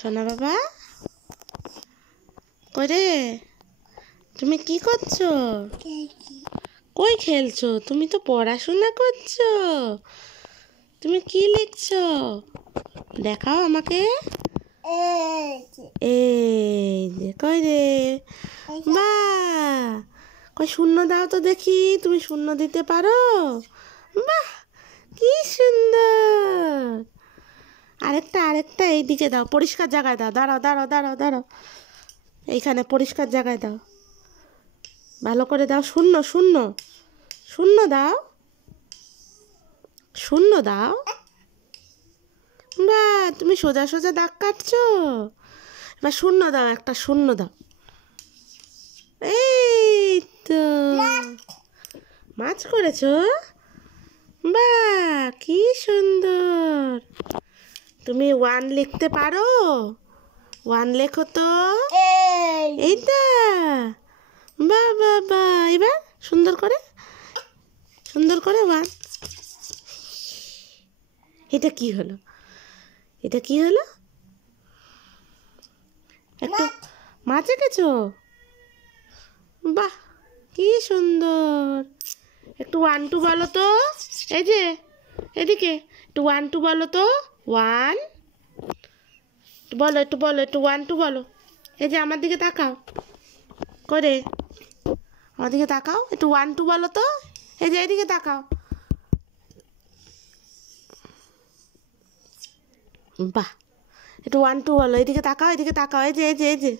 সোনা বাবা, কই রে? তুমি কি করছো? কই খেলছো? তুমি তো পড়াশোনা করছো। তুমি কি লিখছো? দেখাও আমাকে। এই যে কই রে? বাহ, কই শূন্য দাও তো দেখি। তুমি শূন্য দিতে পারো? বাহ, কি সুন্দর। আরেকটা আরেকটা এইদিকে দাও, পরিষ্কার জায়গায় দাও। দাঁড়াও দাঁড়াও দাঁড়াও দাঁড়াও, এইখানে পরিষ্কার জায়গায় দাও। ভালো করে দাও। শূন্য শূন্য শূন্য দাও, শূন্য দাও। বা, তুমি সোজা সোজা দাগ কাটছো। এবার শূন্য দাও, একটা শূন্য দাও। এই তো মাছ করেছো। বাহ, কি সুন্দর। তুমি ওয়ান লিখতে পারো? ওয়ান লেখো তো। এইটা, বাহ বাহ বাহ। এবার সুন্দর করে, সুন্দর করে ওয়ান। এটা কি হলো? এটা কি হলো? একটু মাছ এঁকেছো? বাহ, কি সুন্দর। একটু ওয়ান টু বলো তো। এই যে এদিকে একটু ওয়ান টু বলো তো। ওয়ান বলো, একটু বলো, একটু ওয়ান টু বলো। এই যে আমার দিকে তাকাও করে, আমার দিকে তাকাও, একটু ওয়ান টু বলো তো। এই যে এদিকে তাকাও। বাহ, একটু ওয়ান টু বলো। এদিকে তাকাও, এদিকে তাকাও। এই যে এই যে এই যে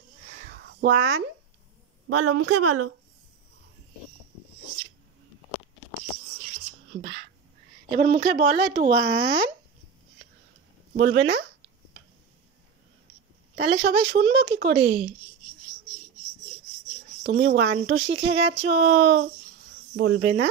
ওয়ান বলো, মুখে বলো। বাহ, এবার মুখে বলো একটু ওয়ান। বলবে না? তাহলে সবাই শুনবো কি করে? তুমি ওয়ান টু শিখে গেছো, বলবে না?